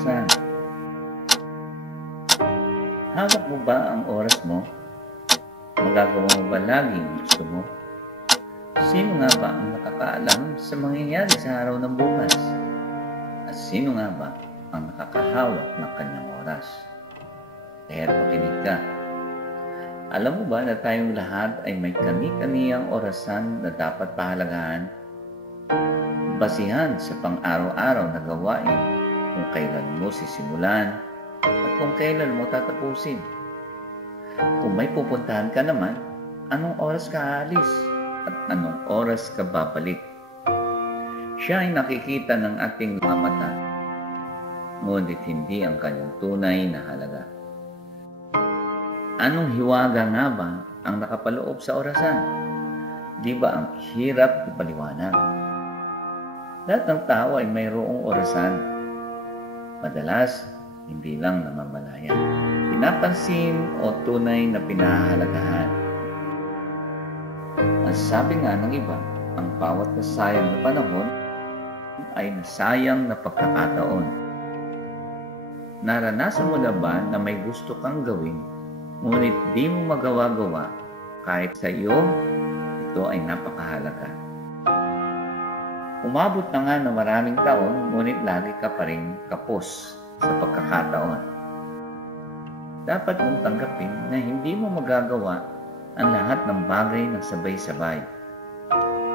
orasan. Hawak mo ba ang oras mo? Magagawa mo ba lagi ang gusto mo? Sino nga ba ang nakakaalam sa mangyayari sa araw ng bukas? At sino nga ba ang nakakahawak ng kanyang oras? Kaya't makinig ka. Alam mo ba na tayong lahat ay may kani-kaniyang orasan na dapat pahalagahan? Basihan sa pang-araw-araw na gawain kung kailan mo sisimulan at kung kailan mo tatapusin. Kung may pupuntahan ka naman, anong oras ka aalis at anong oras ka babalik? Siya ay nakikita ng ating mga mata, ngunit hindi ang kanyang tunay na halaga. Anong hiwaga nga ba ang nakapaloob sa orasan? Di ba ang hirap ipaliwanag? Lahat ng tao ay mayroong orasan. Madalas, hindi lang namamalayan, pinapansin o tunay na pinahahalagahan. Ang sabi nga ng iba, ang bawat nasayang na panahon ay nasayang na pagkakataon. Naranasan mo na ba na may gusto kang gawin, ngunit di mo magawa-gawa kahit sa iyo, ito ay napakahalaga. Umabot na nga na maraming taon, ngunit lagi ka pa rin kapos sa pagkakataon. Dapat mong tanggapin na hindi mo magagawa ang lahat ng bagay ng sabay-sabay.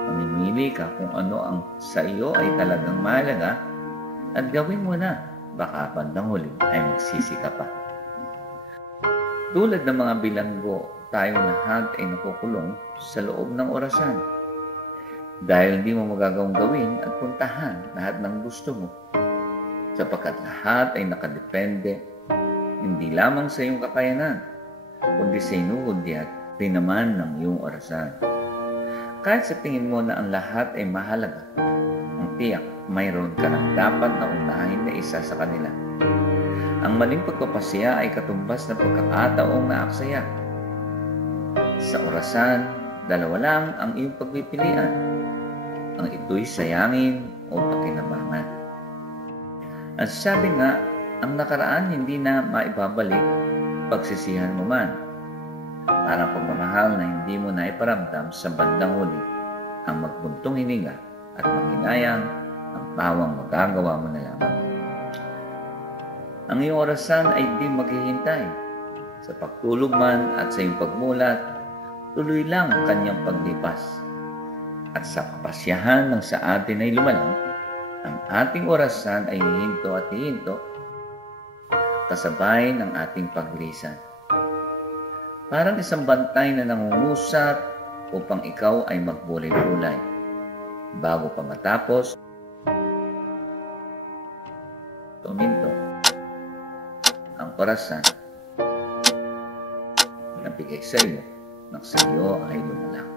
Mamimili ka kung ano ang sa iyo ay talagang mahalaga at gawin mo na, baka bandang huli ay magsisi ka pa. Tulad ng mga bilanggo, tayo lahat ay nakukulong sa loob ng orasan. Dahil hindi mo magagawang gawin at puntahan lahat ng gusto mo. Sapagkat lahat ay nakadepende, hindi lamang sa iyong kakayanan, kundi sa inuhudi at rin naman ng iyong orasan. Kahit sa tingin mo na ang lahat ay mahalaga, ang tiyak mayroon ka ng dapat na unahin na isa sa kanila. Ang maling pagpapasya ay katumbas ng pagkakataong naaksaya. Sa orasan, dalawa lang ang iyong pagpipilian. Ang ito'y sayangin o pakinabangan. At sabi nga, ang nakaraan hindi na maibabalik, pagsisihan mo man. Parang pagmamahal na hindi mo na iparamdam sa bandang huli, ang magbuntong hininga at manghinayang ang pawang magagawa mo na lamang. Ang iyong orasan ay di maghihintay. Sa pagtulog man at sa iyong pagmulat, tuloy lang ang kanyang paglipas. At sa kapasyahan ng sa atin ay lumalang, ang ating orasan ay hihinto at hihinto, kasabay ng ating paglisan. Parang isang bantay na nangungusap upang ikaw ay magbulay-bulay. Bago pa matapos, tuminto ang orasan na bigay sa iyo ng sa iyo ay lumalang.